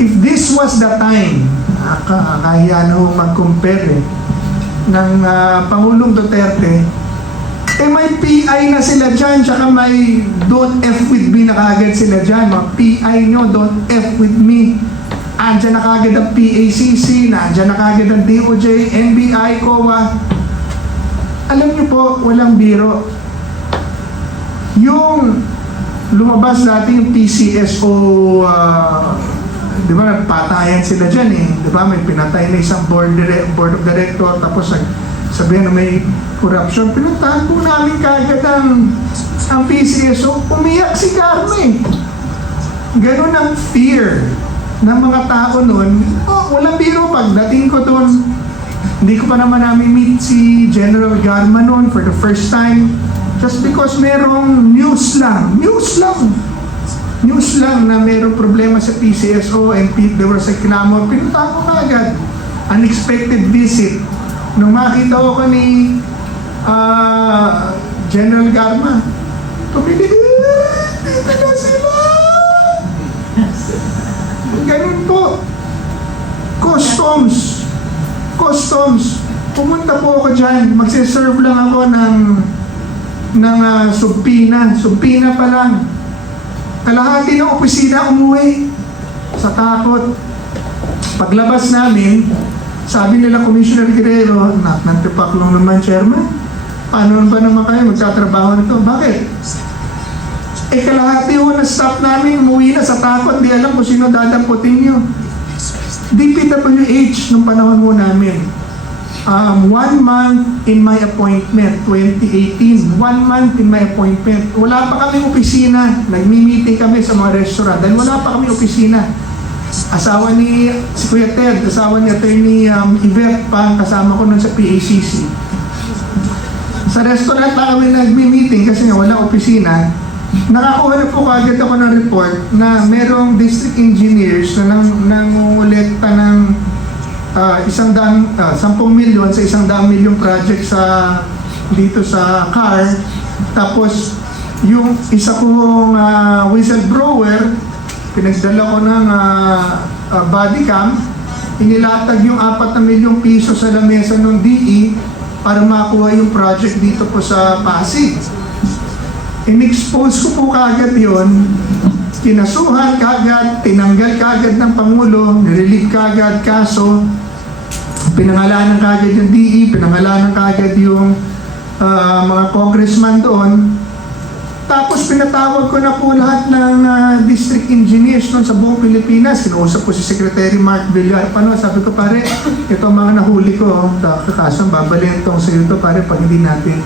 if this was the time, kaya na mag-compare ng Pangulong Duterte, may PI na sila dyan, tsaka may don't F with me na kagad sila dyan. Mga PI nyo, don't F with me. Andyan na kagad ang PACC, andyan na kagad ang DOJ, NBI, COA. Alam nyo po, walang biro. Yung lumabas dati yung PCSO, di ba, patayan sila dyan eh. Di ba, may pinatay na isang board of director, tapos sabihin na may corruption. Pinuntahan po namin kagad ang PCSO. Umiyak si Carme eh. Ganun ang fear ng mga tao nun. Walang biro. Pagdating ko doon, hindi ko pa naman namin meet si General Garma noon for the first time. Just because merong news lang na merong problema sa PCSO and there was a clamor. Pinuntahan ko kagad. Unexpected visit. Nung makita ko ni General Garma, tumili, dito na sila. Ganun po. Customs. Pumunta po ako dyan. Magsiserve lang ako ng subpina pa lang. Kalahati ng opisina umuwi sa takot. Paglabas namin, sabi nila, Commissioner Guerrero, nantipaklong naman, Chairman. Paano ba naman kayo magtatrabaho nito? Bakit? Kalahati ho na staff namin, umuwi na sa takot, di alam kung sino dadamputin nyo. DPWH nung panahon ho namin. 1 month in my appointment, 2018. 1 month in my appointment. Wala pa kaming opisina. Nagmi-meeting kami sa mga restaurant. Dahil wala pa kaming opisina. Asawa ni si Kuya Ted, asawa ni Attorney Yvette pa, kasama ko nun sa PACC. Sa restaurant na kami nagmi-meeting kasi nga wala opisina. Nakakuha na po kagad ako ng report na merong district engineers na nangungulekta ng 10 milyon sa 100 milyon project dito sa CAR. Tapos yung isa kong whistleblower, pinagdala ko ng body cam, inilatag yung 4 na milyong piso sa lamesa ng DE para makuha yung project dito po sa Pasig. In-expose ko po kagad yun, kinasuhan kagad, tinanggal kagad ng Pangulo, nirelieve kagad kaso, pinangalanan kagad yung DE, pinangalanan kagad yung mga congressman doon. Tapos pinatawag ko na po lahat ng district engineers noon sa buong Pilipinas. Kinausap ko si Secretary Mark Villar. Sabi ko, pare, ito ang mga nahuli ko. Kaso babalentong sa iyo to, pare, pag hindi natin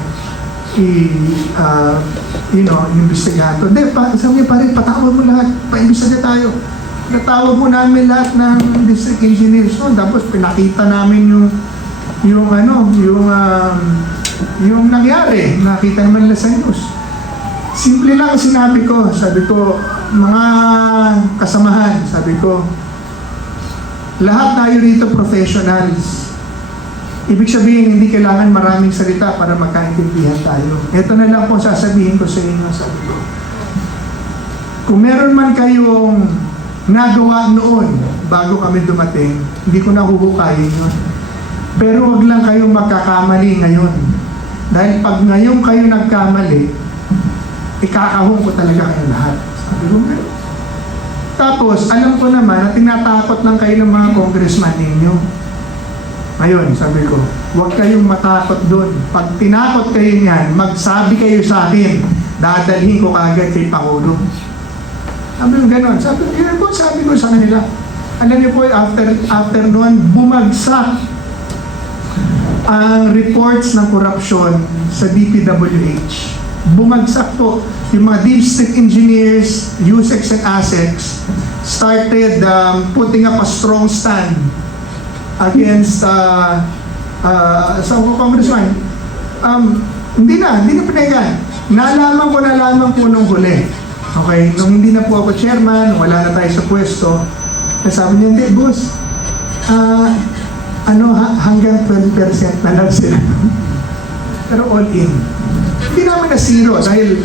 imbestigahan to. Hindi, sabi niya, pare, patawag mo lahat, pa-imbestiga tayo. Natawag mo namin lahat ng district engineers noon. Tapos pinakita namin yung nangyari. Nakita naman nila sa news. Simple lang sinabi ko, mga kasamahan, lahat tayo rito professionals. Ibig sabihin, hindi kailangan maraming salita para magkaintindihan tayo. Ito na lang po sasabihin ko sa inyo, kung meron man kayong nagawa noon bago kami dumating, hindi ko nahuhukayin yun. Pero wag lang kayong magkakamali ngayon. Dahil pag ngayon kayo nagkamali, ikakahon ko talaga kayo lahat. Sabi ko, tapos, alam ko naman na tinatakot lang kayo ng mga congressman ninyo. Ngayon, sabi ko, huwag kayong matakot doon. Pag tinakot kayo niyan, magsabi kayo sa akin, dadalhin ko kagad kay Pangulo. Sabi ko gano'n. Sabi ko sa kanila, alam niyo po, after noon, bumagsak ang reports ng korupsyon sa DPWH. Bumagsak po. Yung mga district engineers, USEX and ASEX started putting up a strong stand against sa congressman. Hindi na pinayagan. Nalaman ko nung huli. Okay, nung hindi na po ako chairman, wala na tayo sa pwesto, sabi niya, hindi boss, hanggang 20% na lang sila. Pero all in. Hindi naman na zero dahil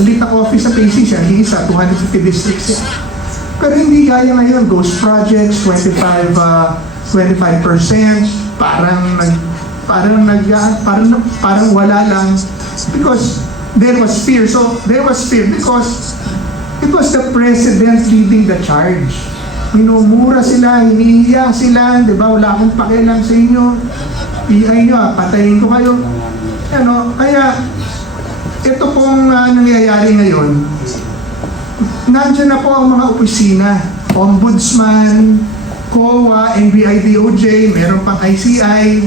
lita office sa PACC siya, isa, 250 districts siya. Pero hindi gaya ngayon, ghost projects, 25%, parang wala lang, because there was fear. So there was fear because it was the president leading the charge. Minumura sila, hinihiya sila, di ba? Wala akong pakialam sa inyo. PI nyo, patayin ko kayo. Ano, kaya ito pong nangyayari ngayon, nandiyan na po ang mga opisina, Ombudsman, COA, NBI, DOJ, meron pang ICI,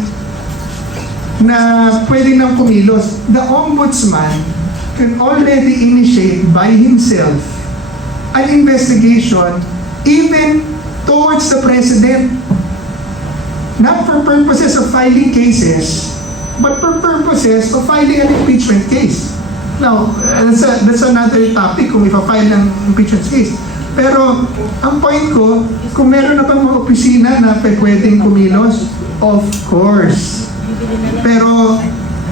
na pwede nang kumilos. The Ombudsman can already initiate by himself an investigation even towards the President. Not for purposes of filing cases, but for purposes of filing an impeachment case. Now, that's another topic kung ipa-file ng impeachment case. Pero, ang point ko, kung meron na bang mga opisina na pwedeng kumilos, of course. Pero,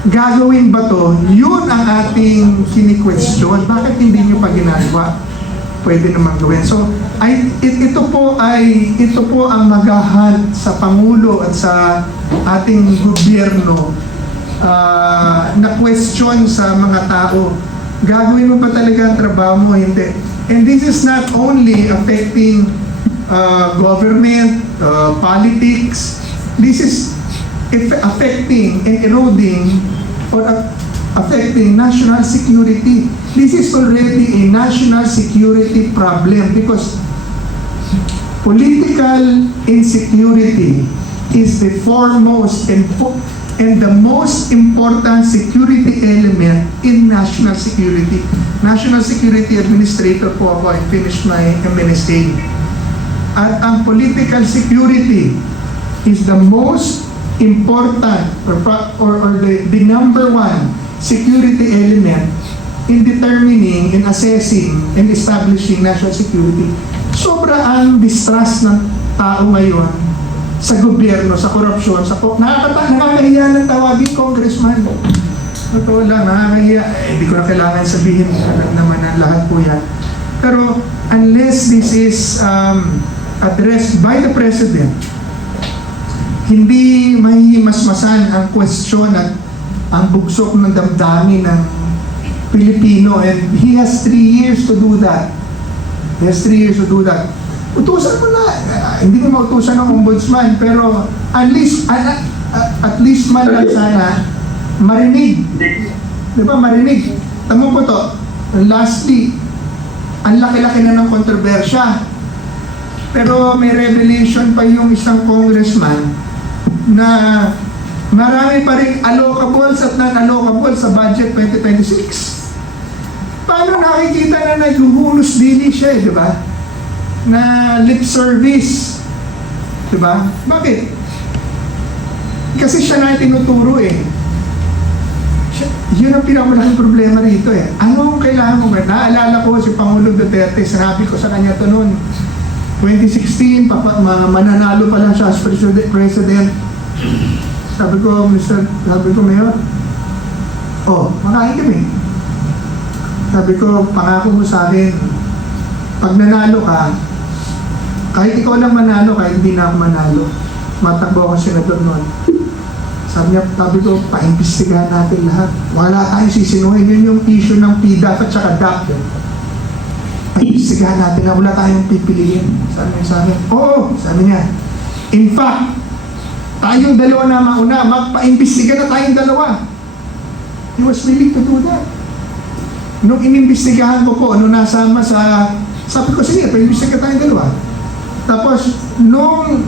gagawin ba to? Yun ang ating kini-question. Bakit hindi nyo pa ginagawa? Pwede naman gawin. So, ito po ang maghahunt sa Pangulo at sa ating gobyerno na question sa mga tao. Gagawin mo ba talaga ang trabaho mo? Hindi. And this is not only affecting government, politics. This is affecting and eroding or affecting national security. This is already a national security problem because political insecurity is the foremost and the most important security element in national security. National Security Administrator po ako. I finished my MNSA. At ang political security is the most important or the number one security element in determining and assessing and establishing national security. Sobra ang distrust ng tao ngayon sa gobyerno, sa korupsyon, nakakahiya ng tawagin congressman. Totoo lang, nakakahiya. Hindi ko na kailangan sabihin, alam naman ang lahat po yan. Pero unless this is addressed by the President, hindi mahihimasmasan ang question at ang bugsok ng damdamin ng Pilipino, and he has 3 years to do that. He has 3 years to do that. Utusan mo na, hindi mo mautusan ng ombudsman, pero at least man lang sana marinig. Di ba, marinig. Tamo po to. Lastly, ang laki-laki na ng kontrobersya. Pero may revelation pa yung isang congressman na marami pa rin allocables at non-allocables sa budget 2026. Paano nakikita na naghuhulos dili siya, di ba? Na lip service. Di ba? Bakit? Kasi siya na tinuturo eh. Yun ang pinakamalaking problema rito eh. Ano ang kailangan mo? Naalala ko si Pangulong Duterte, sinabi ko sa kanya to noon, 2016, mananalo pa lang siya as president. Sabi ko, Mayor, makain kami. Sabi ko, pangako mo sa akin, pag nanalo ka, kahit ikaw lang manalo, kahit hindi na ako manalo, matakbo ako senador noon. Sabi ko, paimbestigahan natin lahat. Wala tayong sisinuhin. Yun yung issue ng PDAP at saka DAP. Paimbestigahan natin na wala tayong pipiliin. Sabi niya sa akin, oo, sabi niya. In fact, tayong dalawa na mauna, magpaimbestiga na tayong dalawa. He was willing to do that. Nung inimbestigahan ko po, nung nasama sabi ko, sige, paimbestiga tayong dalawa. Tapos, nung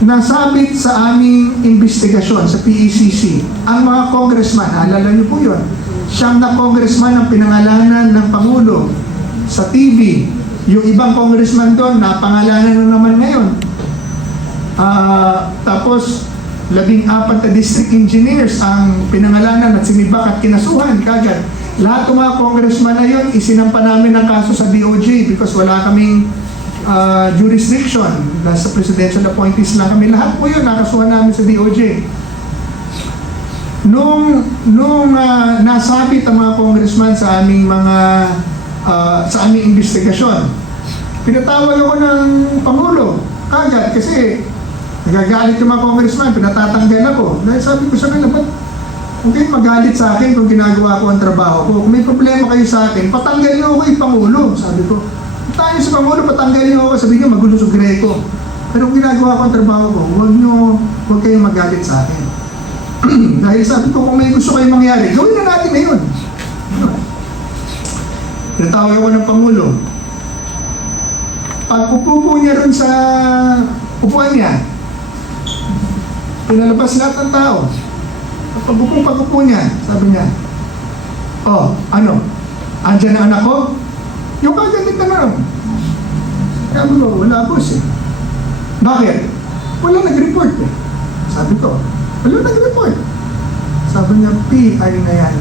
nasabit sa aming investigasyon sa PECC, ang mga congressman, alala niyo po yun, siyang na congressman ang pinangalanan ng Pangulo sa TV. Yung ibang congressman doon, napangalanan na naman ngayon. Tapos, 14 na district engineers ang pinangalanan at sinibak at kinasuhan kagad. Lahat ng mga congressman na yun, isinampa namin ang kaso sa DOJ because wala kaming jurisdiction. Sa presidential appointees lang kami. Lahat po yun, nakasuhan namin sa DOJ. Nung nasabit ang mga congressman sa aming investigasyon, Pinatawag ako ng Pangulo kagad kasi nagagalit yung mga congressman, pinatatanggal ako. Dahil sabi ko sa kanila, ba't huwag kayong magalit sa akin kung ginagawa ko ang trabaho ko. Kung may problema kayo sa akin, patanggal niyo ako yung Pangulo. Sabi ko, tayo sa Pangulo, patanggal niyo ako. Sabi niyo, magulo sa Greco. Pero kung ginagawa ko ang trabaho ko, huwag kayong magalit sa akin. Dahil sabi ko, kung may gusto kayong mangyari, gawin na natin ngayon. Tinatawag ako ng Pangulo. Pag upo po niya rin sa upuan niya, pinalabas lahat ng tao. Pag upo niya, sabi niya, oh, ano? Andyan ang anak ko? Yung kagalit na lang. Sabi ko, wala boss eh. Bakit? Wala nag-report eh. Sabi ko, wala nag-report. Sabi niya, PI na yan.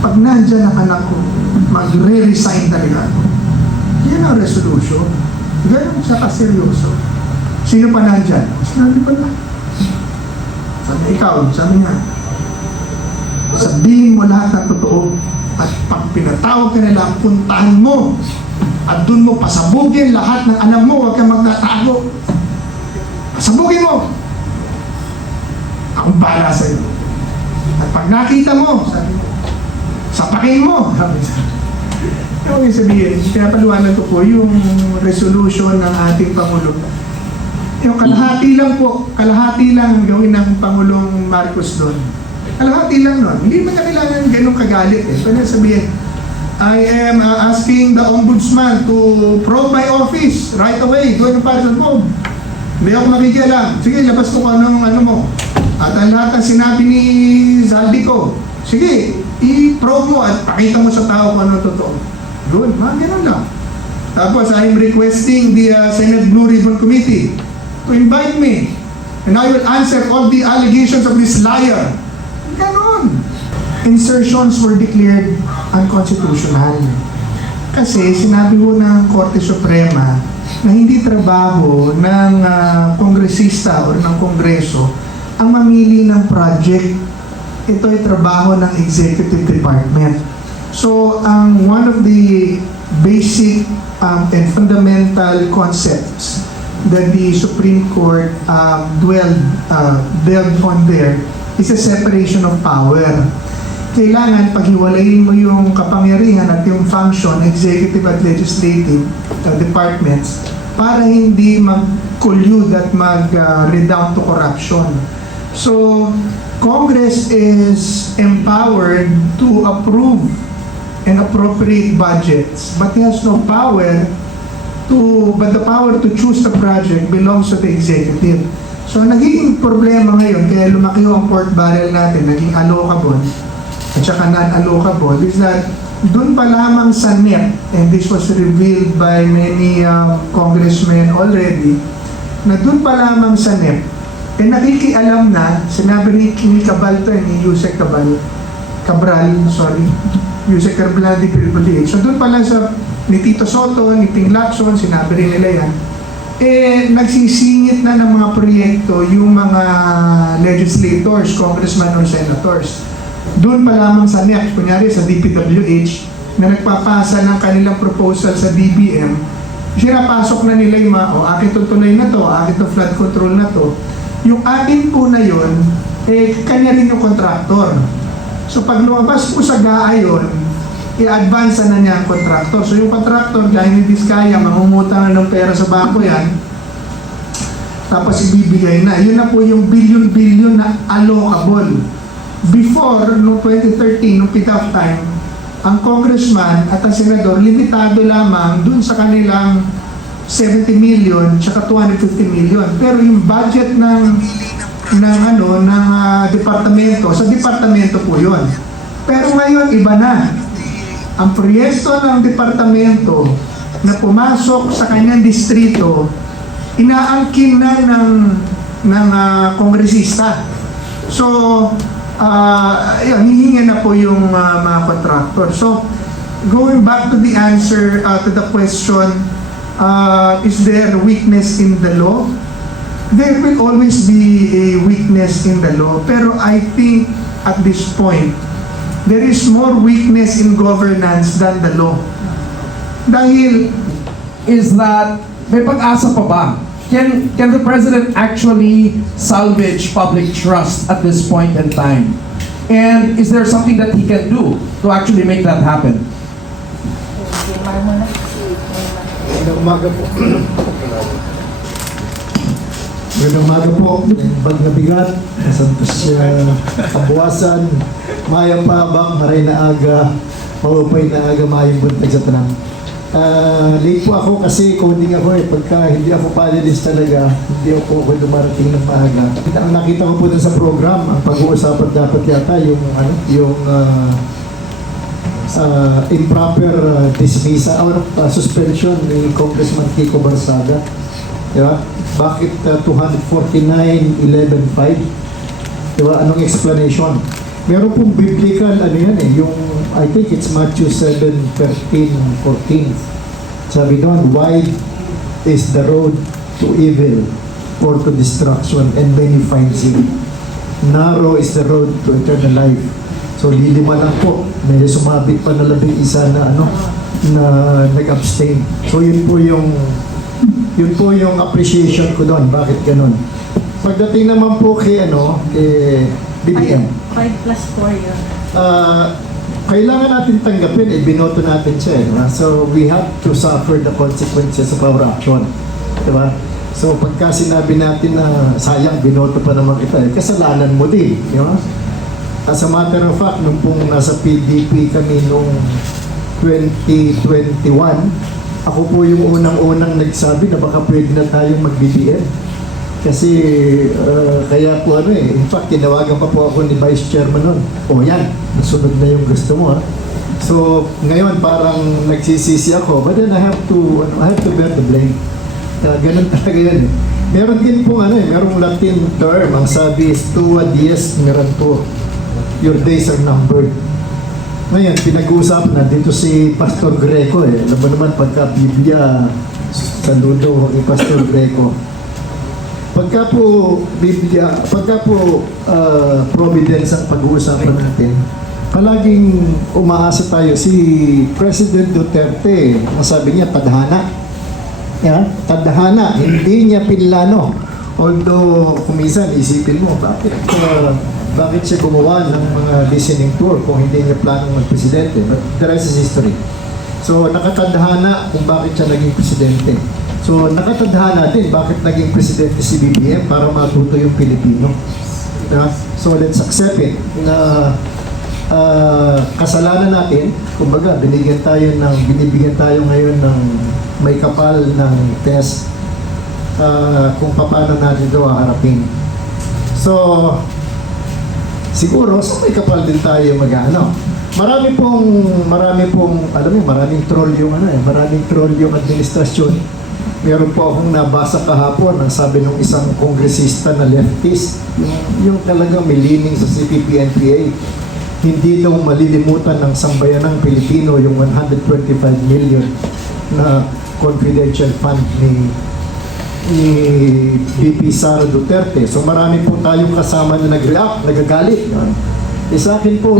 Pag nandyan ang anak ko, magre-resign talaga ako. Yan ang resolution. Ganun siya kaseryoso. Sino pa nandyan? Sinabi pa na. Sabi, ikaw, sabi niya, sabihin mo lahat ng totoo at pag pinatawag ka nila, puntahan mo at dun mo pasabugin lahat ng alam mo, huwag kang magtatago. Pasabugin mo. Akong bahala sa'yo. At pag nakita mo, sabi mo, sapakin mo. Yung sabihin, pinapaliwanag ko po yung resolution ng ating Pangulo. Yung kalahati lang po, kalahati lang ang gawin ng Pangulong Marcos doon. Kalahati lang nun. Hindi man niya kailangan ganun kagalit eh. Pwede sabihin, I am asking the Ombudsman to probe my office right away. Doon yung para sa probe. Hindi ako makikialam. Sige, labas mo kung anong ano mo. At ang lahat ng sinabi ni Zaldico, sige, i-probe mo at pakita mo sa tao kung ano totoo. Good, ganun lang. Tapos, I'm requesting the Senate Blue Ribbon Committee to invite me and I will answer all the allegations of this liar. Ganon. Insertions were declared unconstitutional. Kasi sinabi ho ng Korte Suprema na hindi trabaho ng kongresista o ng kongreso ang mamili ng project. Ito ay trabaho ng executive department. So, one of the basic and fundamental concepts that the Supreme Court delved on there is a separation of power. Kailangan paghiwalayin mo yung kapangyarihan at yung function, executive at legislative departments para hindi mag-collude at mag-redound to corruption. So, Congress is empowered to approve and appropriate budgets, but has no power but the power to choose the project belongs to the executive. So, naging problema ngayon, kaya lumaki ang pork barrel natin, naging allocable, at saka non-allocable, is that doon pa lamang sa NEP, and this was revealed by many congressmen already, na doon pa lamang sa NEP, nakikialam na, sinabi ni Cabal to, ni Yusek Cabral, Yusek Cabral di PWH. So doon pala sa ni Tito Soto, ni Ping Lacson, sinabi rin nila yan, nagsisingit na ng mga proyekto yung mga legislators, congressmen or senators. Doon pa lamang sa NEP, kunyari sa DPWH, na nagpapasa ng kanilang proposal sa DBM, sinapasok na nila yung akin tutuloy na to, akin to flood control na to. Yung akin po na yun, kanya rin yung contractor. So pag lumabas po sa GAA yun, i-advance na niya ang contractor. So yung contractor, dahil hindi diskaya, mangungutang na ng pera sa bangko yan, tapos ibibigay na. Yun na po yung billion-billion na allocable. Before, noong 2013, noong pit-off time, ang congressman at ang senador, limitado lamang dun sa kanilang 70 million tsaka 250 million. Pero yung budget ng departamento, sa departamento po yun. Pero ngayon, iba na. Ang proyekto ng departamento na pumasok sa kanyang distrito, inaangkin na ng kongresista. So, hihinga na po yung mga contractor. So, going back to the answer to the question, is there weakness in the law? There will always be a weakness in the law. Pero I think at this point, there is more weakness in governance than the law. Dahil is that may pag-asa pa ba? Can the President actually salvage public trust at this point in time? And is there something that he can do to actually make that happen? Magandang umaga po. Magandang umaga po. Bag na bigat, santos siya, kabuwasan, mayang pabak, maray na aga, mawapay na aga, mayang buntag sa tanang. Late po ako kasi coding ako eh. Pagka hindi ako panelist talaga, hindi ako dumarating ng maaga. Ang nakita ko po dun sa program, ang pag-uusapan dapat yata yung improper dismissal or suspension ni Congressman Kiko Barsaga. Diba? Bakit 249.11.5? Diba? Anong explanation? Meron pong biblical, yung, I think it's Matthew 7:13-14. Sabi doon, wide is the road to evil or to destruction, and many finds it. Narrow is the road to eternal life. So, lilima lang po. May sumabit pa na 11 na na nag-abstain. So, yun po yung appreciation ko doon. Bakit ganun? Pagdating naman po kay BBM. 5+4 yun. Kailangan natin tanggapin, binoto natin siya. Diba? So, we have to suffer the consequences of our action. Diba? So, pagka sinabi natin na sayang, binoto pa naman kita, kasalanan mo din. Diba? As a matter of fact, nung pong nasa PDP kami noong 2021, ako po yung unang-unang nagsabi na baka pwede na tayong mag-BBM. Kasi kaya po in fact, tinawagan pa po ako ni Vice Chairman nun. O yan, nasunod na yung gusto mo ha. So, ngayon parang nagsisisi ako, but then I have to bear the blame. Ganun talaga yan eh. Meron din po merong Latin term, ang sabi is tua dies mirantur. Your days are numbered. Ngayon, pinag-uusapan na dito si Pastor Greco eh. Alam mo naman pagka Biblia, saludo ni Pastor Greco. Pagka po Providence ang pag-uusapan natin, palaging umaasa tayo si President Duterte, ang sabi niya, tadhana. Yeah? Tadhana, hindi niya pinlano. Although, kumisan, isipin mo, bakit siya gumawa ng mga listening tour kung hindi niya planong mag-presidente? But the rest is history. So, nakatadhana kung bakit siya naging presidente. So, nakatadhana din bakit naging presidente si BBM para matuto yung Pilipino. Yeah? So, let's accept it na kasalanan natin. Kumbaga, binibigyan tayo ngayon ng may kapal ng test kung paano natin ito haharapin. So, siguro, may kapal din tayo Marami pong, maraming troll yung administrasyon. Meron po akong nabasa kahapon ang sabi ng isang kongresista na leftist, yung talagang may leaning sa CPP-NPA. Hindi daw malilimutan ng sambayanang Pilipino yung 125 million na confidential fund ni VP Sara Duterte. So marami po tayong kasama na nag-react, nagagalit. Sa akin po,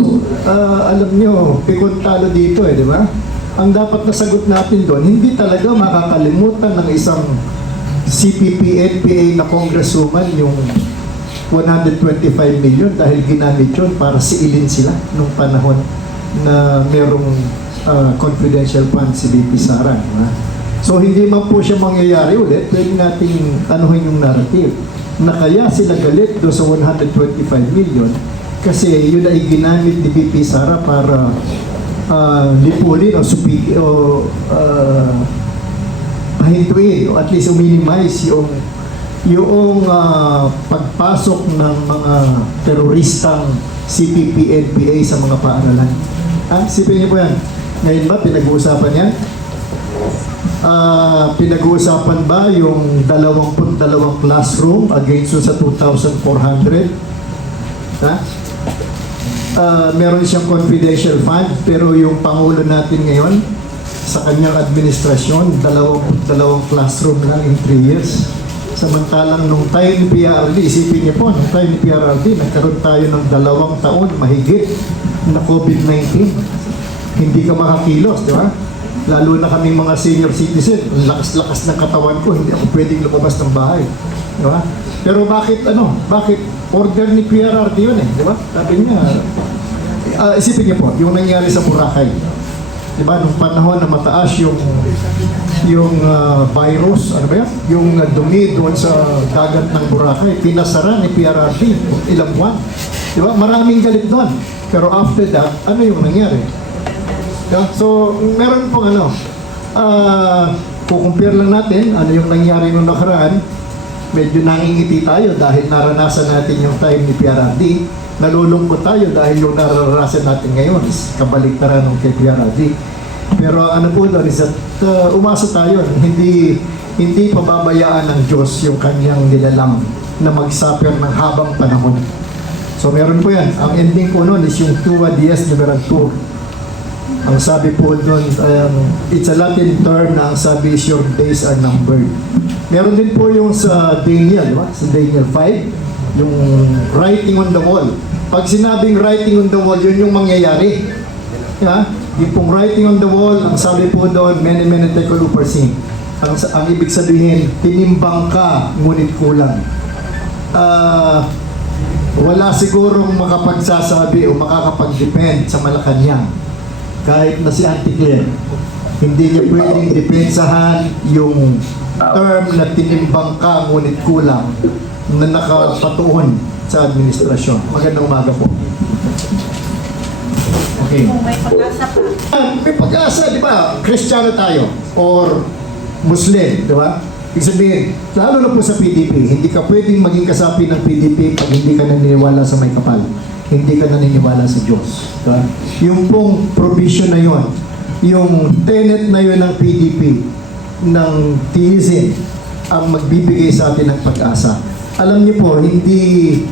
alam nyo, pikon talo dito di ba? Ang dapat na sagot natin doon, hindi talaga makakalimutan ng isang CPP-NPA na congresswoman yung 125 million dahil ginamit yun para siilin sila nung panahon na merong confidential fund si VP Sara. So hindi man po siya mangyayari ulit, pwede nating anuhin yung narrative na kaya sila galit doon sa 125 million kasi yun ay ginamit ni VP Sara para lipulin o pahintuin o at least minimize yung pagpasok ng mga teroristang CPP-NPA sa mga paaralan. Sipin niyo po yan. Ngayon ba pinag-uusapan yan? Pinag-uusapan ba yung 22 classroom against sa 2,400? Meron siyang confidential fund pero yung Pangulo natin ngayon sa kanyang administrasyon 22 classroom lang in 3 years. Samantalang nung time ni PRRD, isipin niyo po, nung time ni PRRD, nagkaroon tayo ng 2 taon mahigit na COVID-19. Hindi ka makakilos, di ba? Lalo na kaming mga senior citizen, ang lakas-lakas ng katawan ko, hindi ako pwedeng lumabas ng bahay. Di ba? Pero bakit order ni PRRD yun di ba? Sabi niya, isipin niyo po, yung nangyari sa Boracay. Di ba, nung panahon na mataas yung virus, ano ba yan? Yung dumi doon sa dagat ng Boracay, pinasara ni PRRD ilang buwan. Di ba? Maraming galit doon. Pero after that, ano yung nangyari? Yeah, so, meron pong kukumpir lang natin ano yung nangyari nung nakaraan. Medyo nangingiti tayo dahil naranasan natin yung time ni PRRD. Nalulungkot tayo dahil yung naranasan natin ngayon is kabaliktaran ng kay PRRD. Pero ano po doon is that umasa tayo, hindi pababayaan ng Diyos yung kanyang nilalang na mag-suffer ng habang panahon. So meron po yan. Ang ending po noon is yung Tua Dies Liberantur. Ang sabi po doon, it's a Latin term na ang sabi is your days are numbered. Meron din po yung sa Daniel, di ba? Sa Daniel 5, yung writing on the wall. Pag sinabing writing on the wall, yun yung mangyayari. Yeah? Yung pong writing on the wall, ang sabi po doon, many tekolupersin. Ang ibig sabihin, tinimbang ka, ngunit kulang. Wala sigurong makapagsasabi o makakapag-depend sa Malacanang. Kahit na si Auntie Claire, hindi niya pwedeng depensahan yung term na tinimbang ka ngunit kulang na nakapatuon sa administrasyon. Magandang umaga po. Okay. Kung may pag-asa pa. May pag-asa, di ba? Kristiyano tayo or Muslim, di ba? Ibig sabihin, lalo na po sa PDP, hindi ka pwedeng maging kasapi ng PDP pag hindi ka naniniwala sa may kapal. Hindi ka naniniwala sa Diyos. Diba? Yung pong provision na yon, yung tenet na yon ng PDP, ng theism, ang magbibigay sa atin ng pag-asa. Alam niyo po, hindi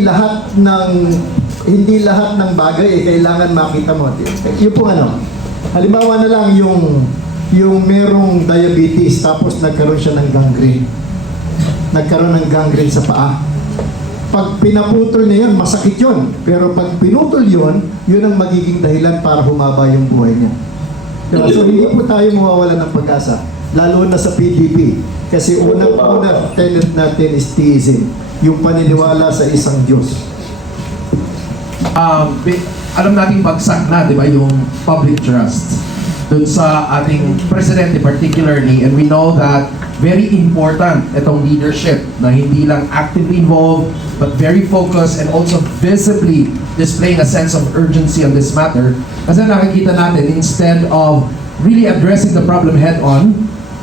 lahat ng bagay kailangan makita mo. Yung po halimbawa na lang yung merong diabetes tapos nagkaroon siya ng gangrene. Nagkaroon ng gangrene sa paa. Pag pinaputol niya yan, masakit yun. Pero pag pinutol yun, yun ang magiging dahilan para humaba yung buhay niya. Diba? So hindi po tayo mawawala ng pag-asa. Lalo na sa PDP. Kasi unang-una tenet natin is theism. Yung paniniwala sa isang Diyos. Alam nating bagsak na, di ba, yung public trust dun sa ating presidente particularly, and we know that very important itong leadership na hindi lang actively involved but very focused and also visibly displaying a sense of urgency on this matter. Kasi nakikita natin, instead of really addressing the problem head-on,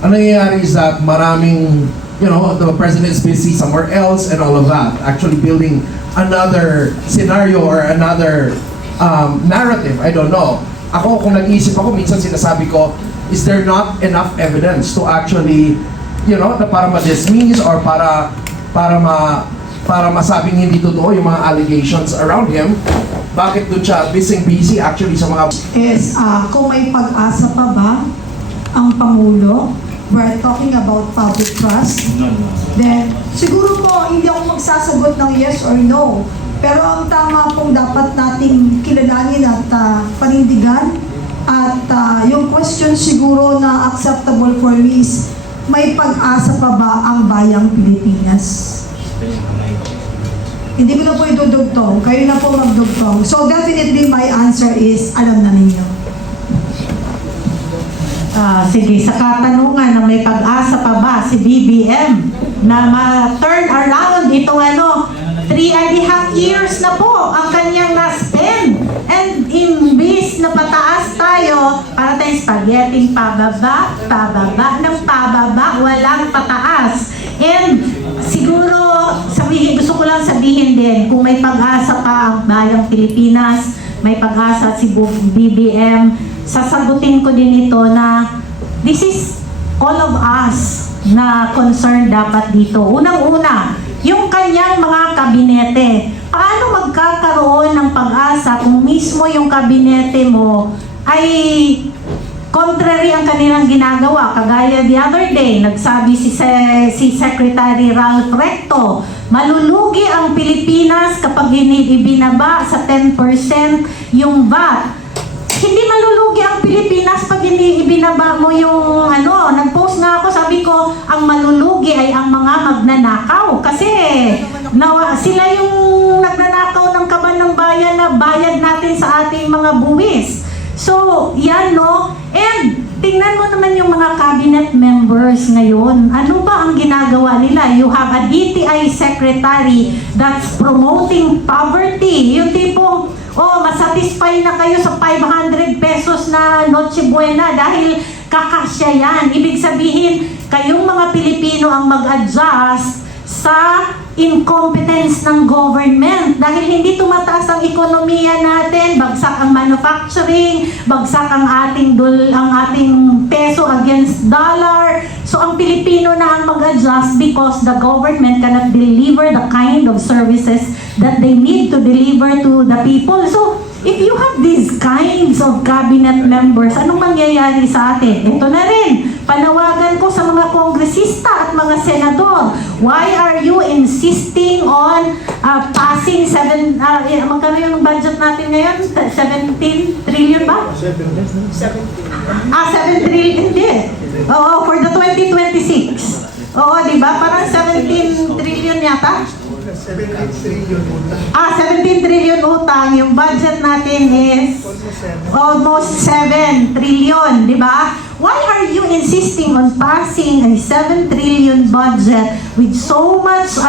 ang nangyayari is that maraming, the president is busy somewhere else and all of that, actually building another scenario or another narrative. I don't know. Ako, kung nag-iisip ako, minsan sinasabi ko, is there not enough evidence to actually, na para ma-dismiss or para masabing hindi totoo yung mga allegations around him? Bakit doon siya busy actually sa mga... Kung may pag-asa pa ba ang Pangulo, we're talking about public trust, then siguro po hindi ako magsasagot ng yes or no. Pero ang tama pong dapat nating kilalanin at panindigan at yung question siguro na acceptable for me is, may pag-asa pa ba ang bayang Pilipinas? Hindi ko na po idudugtong. Kayo na po magdugtong. So definitely my answer is, alam na ninyo. Sige, sa katanungan na may pag-asa pa ba si BBM na ma-turn around itong 3.5 years na po ang kanyang na-spend. And imbis na pataas tayo, para tayong spaghetti pababa, ng pababa, walang pataas. And siguro, gusto ko lang sabihin din, kung may pag-asa pa ang bayang Pilipinas, may pag-asa si BBM, sasagutin ko din ito na this is all of us na concerned dapat dito. Unang-una, yung kanyang mga kabinete. Paano magkakaroon ng pag-asa kung mismo yung kabinete mo ay contrary ang kanilang ginagawa? Kagaya the other day, nagsabi si Secretary Ralph Recto, malulugi ang Pilipinas kapag ibinaba sa 10% yung VAT. hindi malulugi ang Pilipinas pag hindi ibinaba mo yung nag-post nga ako, sabi ko, ang malulugi ay ang mga magnanakaw. Kasi sila yung nagnanakaw ng kaban ng bayan na bayad natin sa ating mga buwis. So, yan no. And tingnan mo naman yung mga cabinet members ngayon. Ano ba ang ginagawa nila? You have a DTI secretary that's promoting poverty. Yung tipong, masatisfy na kayo sa 500 pesos na Noche Buena dahil kakasya yan. Ibig sabihin, kayong mga Pilipino ang mag-adjust sa incompetence ng government dahil hindi tumataas ang ekonomiya natin, bagsak ang manufacturing, bagsak ang ating peso against dollar. So ang Pilipino na ang mag-adjust because the government cannot deliver the kind of services that they need to deliver to the people. So if you have these kinds of cabinet members, anong mangyayari sa atin? Ito na rin, panawagan ko sa mga kongresista at mga senador. Why are you insisting on passing magkano yung budget natin ngayon? 17 trillion ba? 7 trillion, hindi. Oo, for the 2026. Oo, di ba? Parang 17 trillion yata? 17 trillion utang. 17 trillion utang. Yung budget natin is almost 7 trillion, di ba? Why are you insisting on passing a 7 trillion budget with so much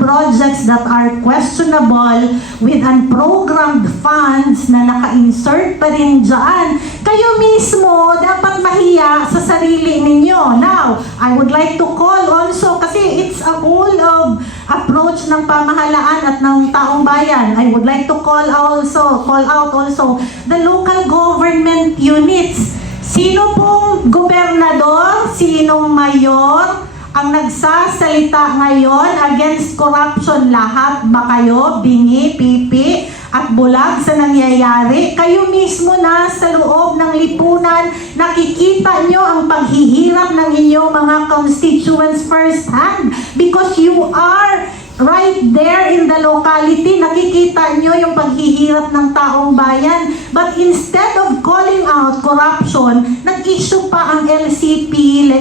projects that are questionable with unprogrammed funds na naka-insert pa rin dyan? Kayo mismo dapat mahiya sa sarili ninyo. Now, I would like to call also, kasi it's a whole of approach ng pamahalaan at ng taong bayan. I would like to call out also the local government units. Sino pong gobernador, sinong mayor ang nagsasalita ngayon against corruption? Lahat ba kayo, bingi, pipi, at bulag sa nangyayari? Kayo mismo na sa loob ng lipunan, nakikita nyo ang paghihirap ng inyong mga constituents first hand because you are right there in the locality. Nakikita nyo yung paghihirap ng taong bayan. But instead of calling out corruption, nag-issue pa ang LCP,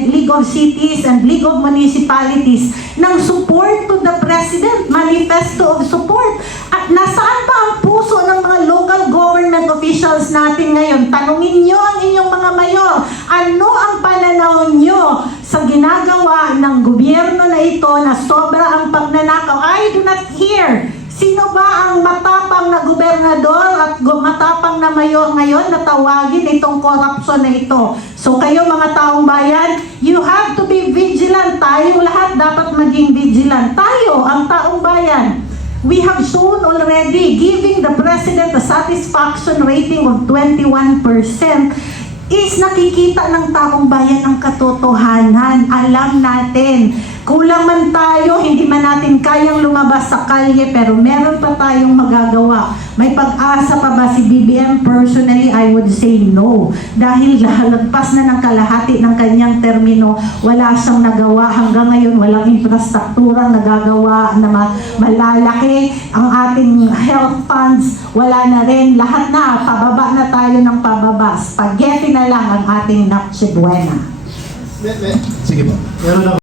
League of Cities and League of Municipalities, ng support to the President, manifesto of support. At nasaan ba ang puso ng mga local government officials natin ngayon? Tanungin nyo ang inyong mga mayor, ano ang pananaw nyo sa ginagawa ng gobyerno na ito na sobra ang pagnanakaw? I do not hear. Sino ba ang matapang na gobernador at matapang na mayor ngayon na tawagin itong corruption na ito? So kayo mga taong bayan, you have to be vigilant. Tayong lahat dapat maging vigilant. Tayo, ang taong bayan, we have shown already, giving the President a satisfaction rating of 21%, is nakikita ng taong bayan ang katotohanan. Alam natin, kulang man tayo, hindi man natin kayang lumabas sa kalye, pero meron pa tayong magagawa. May pag-asa pa ba si BBM? Personally, I would say no. Dahil lagpas na ng kalahati ng kanyang termino, wala siyang nagawa. Hanggang ngayon, walang infrastrukturang nagagawa na malalaki. Ang ating health funds, wala na rin. Lahat na, pababa na tayo ng pababa. Spaghetti na lang ang ating Noche Buena. Sige po. Meron ako